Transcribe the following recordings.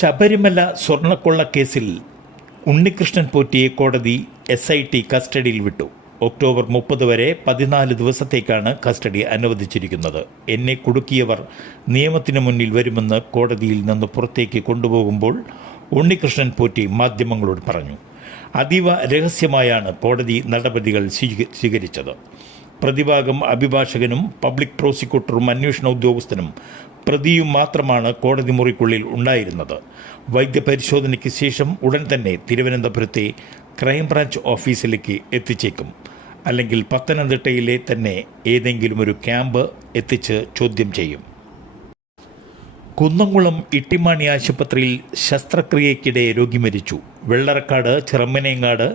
ശബരിമല സ്വർണ്ണക്കൊള്ളക്കേസിൽ ഉണ്ണികൃഷ്ണൻ പോറ്റിയെ കോടതി SIT കസ്റ്റഡിയിൽ വിട്ടു. ഒക്ടോബർ 30 വരെ 14 ദിവസത്തേക്കാണ് കസ്റ്റഡി അനുവദിച്ചിരിക്കുന്നത്. എന്നെ കുടുക്കിയവർ നിയമത്തിന് മുന്നിൽ വരുമെന്ന് കോടതിയിൽ നിന്ന് പുറത്തേക്ക് കൊണ്ടുപോകുമ്പോൾ ഉണ്ണികൃഷ്ണൻ പോറ്റി മാധ്യമങ്ങളോട് പറഞ്ഞു. അതീവ രഹസ്യമായാണ് കോടതി നടപടികൾ സ്വീകരിച്ചത്. പ്രതിഭാഗം അഭിഭാഷകനും പബ്ലിക് പ്രോസിക്യൂട്ടറും അന്വേഷണ ഉദ്യോഗസ്ഥനും പ്രതിയും മാത്രമാണ് കോടതി മുറിക്കുള്ളിൽ ഉണ്ടായിരുന്നത്. വൈദ്യപരിശോധനയ്ക്ക് ശേഷം ഉടൻ തന്നെ തിരുവനന്തപുരത്തെ ക്രൈംബ്രാഞ്ച് ഓഫീസിലേക്ക് എത്തിച്ചേക്കും. അല്ലെങ്കിൽ പത്തനംതിട്ടയിലെ തന്നെ ഏതെങ്കിലും ഒരു ക്യാമ്പ് എത്തിച്ച് ചോദ്യം ചെയ്യും. കുന്നംകുളം ഇട്ടിമാണി ആശുപത്രിയിൽ ശസ്ത്രക്രിയയ്ക്കിടെ രോഗി മരിച്ചു. വെള്ളറക്കാട് ചിറമ്മനേങ്ങാട്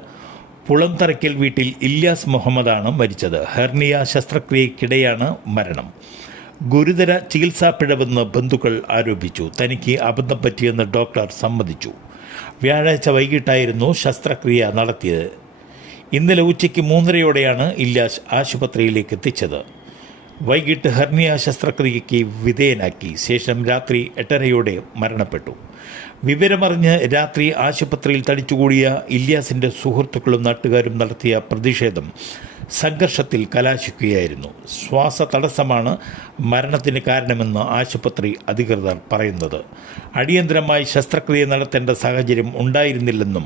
പുളംതറയ്ക്കൽ വീട്ടിൽ ഇല്യാസ് മുഹമ്മദാണ് മരിച്ചത്. ഹെർണിയ ശസ്ത്രക്രിയയ്ക്കിടെയാണ് മരണം. ഗുരുതര ചികിത്സാ പിഴവെന്ന് ബന്ധുക്കൾ ആരോപിച്ചു. തനിക്ക് അബദ്ധം പറ്റിയെന്ന് ഡോക്ടർ സമ്മതിച്ചു. വ്യാഴാഴ്ച വൈകിട്ടായിരുന്നു ശസ്ത്രക്രിയ നടത്തിയത്. ഇന്നലെ ഉച്ചയ്ക്ക് 3:30യോടെയാണ് ഇല്യാസ് ആശുപത്രിയിലേക്ക് എത്തിച്ചത്. വൈകിട്ട് ഹെർണിയ ശസ്ത്രക്രിയയ്ക്ക് വിധേയനാക്കി. ശേഷം രാത്രി 8:30യോടെ മരണപ്പെട്ടു. വിവരമറിഞ്ഞ് രാത്രി ആശുപത്രിയിൽ തടിച്ചുകൂടിയ ഇല്യാസിൻ്റെ സുഹൃത്തുക്കളും നാട്ടുകാരും നടത്തിയ പ്രതിഷേധം സംഘർഷത്തിൽ കലാശിക്കുകയായിരുന്നു. ശ്വാസതടസ്സമാണ് മരണത്തിന് കാരണമെന്ന് ആശുപത്രി അധികൃതർ പറയുന്നത്. അടിയന്തരമായി ശസ്ത്രക്രിയ നടത്തേണ്ട സാഹചര്യം ഉണ്ടായിരുന്നില്ലെന്നും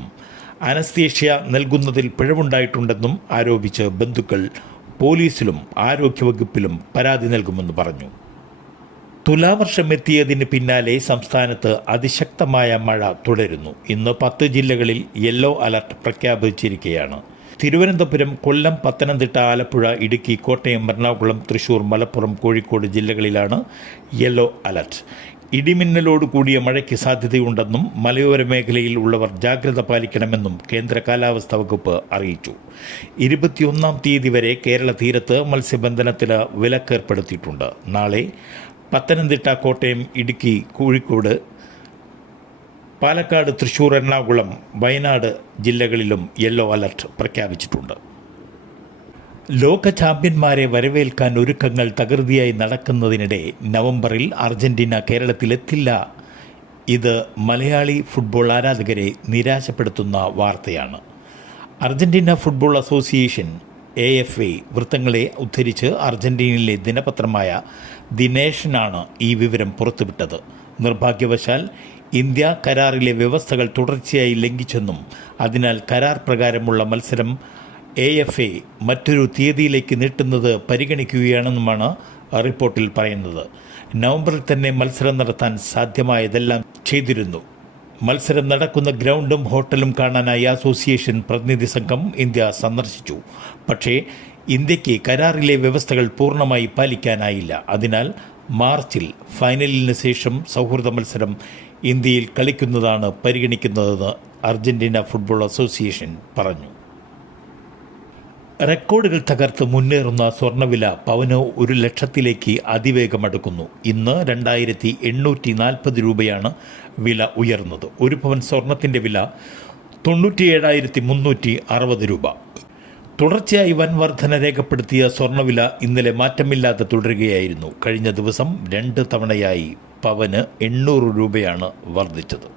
അനസ്തേഷ്യ നൽകുന്നതിൽ പിഴവുണ്ടായിട്ടുണ്ടെന്നും ആരോപിച്ച് ബന്ധുക്കൾ പോലീസിലും ആരോഗ്യവകുപ്പിലും പരാതി നൽകുമെന്ന് പറഞ്ഞു. തുലാവർഷമെത്തിയതിന് പിന്നാലെ സംസ്ഥാനത്ത് അതിശക്തമായ മഴ തുടരുന്നു. ഇന്ന് 10 ജില്ലകളിൽ യെല്ലോ അലർട്ട് പ്രഖ്യാപിച്ചിരിക്കുകയാണ്. തിരുവനന്തപുരം, കൊല്ലം, പത്തനംതിട്ട, ആലപ്പുഴ, ഇടുക്കി, കോട്ടയം, എറണാകുളം, തൃശൂർ, മലപ്പുറം, കോഴിക്കോട് ജില്ലകളിലാണ് യെല്ലോ അലർട്ട്. ഇടിമിന്നലോട് കൂടിയ മഴയ്ക്ക് സാധ്യതയുണ്ടെന്നും മലയോര മേഖലയിൽ ഉള്ളവർ ജാഗ്രത പാലിക്കണമെന്നും കേന്ദ്ര കാലാവസ്ഥാ വകുപ്പ് അറിയിച്ചു. 21-ാം തീയതി വരെ കേരള തീരത്ത് മത്സ്യബന്ധനത്തിന് വിലക്കേർപ്പെടുത്തിയിട്ടുണ്ട്. നാളെ പത്തനംതിട്ട, കോട്ടയം, ഇടുക്കി, കോഴിക്കോട്, പാലക്കാട്, തൃശൂർ, എറണാകുളം, വയനാട് ജില്ലകളിലും യെല്ലോ അലർട്ട് പ്രഖ്യാപിച്ചിട്ടുണ്ട്. ലോക ചാമ്പ്യന്മാരെ വരവേൽക്കാൻ ഒരുക്കങ്ങൾ തകൃതിയായി നടക്കുന്നതിനിടെ നവംബറിൽ അർജന്റീന കേരളത്തിലെത്തില്ല. ഇത് മലയാളി ഫുട്ബോൾ ആരാധകരെ നിരാശപ്പെടുത്തുന്ന വാർത്തയാണ്. അർജന്റീന ഫുട്ബോൾ അസോസിയേഷൻ AFA വൃത്തങ്ങളെ ഉദ്ധരിച്ച് അർജന്റീനയിലെ ദിനപത്രമായ ദി നേഷനാണ് ഈ വിവരം പുറത്തുവിട്ടത്. നിർഭാഗ്യവശാൽ ഇന്ത്യ കരാറിലെ വ്യവസ്ഥകൾ തുടർച്ചയായി ലംഘിച്ചെന്നും അതിനാൽ കരാർ പ്രകാരമുള്ള മത്സരം AFA മറ്റൊരു തീയതിയിലേക്ക് നീട്ടുന്നത് പരിഗണിക്കുകയാണെന്നുമാണ് റിപ്പോർട്ടിൽ പറയുന്നത്. നവംബറിൽ തന്നെ മത്സരം നടത്താൻ സാധ്യമായതെല്ലാം ചെയ്തിരുന്നു. മത്സരം നടക്കുന്ന ഗ്രൗണ്ടും ഹോട്ടലും കാണാനായി അസോസിയേഷൻ പ്രതിനിധി സംഘം ഇന്ത്യ സന്ദർശിച്ചു. പക്ഷേ ഇന്ത്യക്ക് കരാറിലെ വ്യവസ്ഥകൾ പൂർണ്ണമായി പാലിക്കാനായില്ല. അതിനാൽ മാർച്ചിൽ ഫൈനലിന് ശേഷം സൗഹൃദ മത്സരം ഇന്ത്യയിൽ കളിക്കുന്നതാണ് പരിഗണിക്കുന്നതെന്ന് അർജന്റീന ഫുട്ബോൾ അസോസിയേഷൻ പറഞ്ഞു. റെക്കോർഡുകൾ തകർത്ത് മുന്നേറുന്ന സ്വർണ്ണവില പവന് 1 ലക്ഷത്തിലേക്ക് അതിവേഗം അടുക്കുന്നു. ഇന്ന് 2840 രൂപയാണ് വില ഉയർന്നത്. 1 പവൻ സ്വർണത്തിൻ്റെ വില 97,360 രൂപ. തുടർച്ചയായി വൻ വർധന രേഖപ്പെടുത്തിയ സ്വർണ്ണവില ഇന്നലെ മാറ്റമില്ലാതെ തുടരുകയായിരുന്നു. കഴിഞ്ഞ ദിവസം 2 തവണയായി പവന് 800 രൂപയാണ് വർദ്ധിച്ചത്.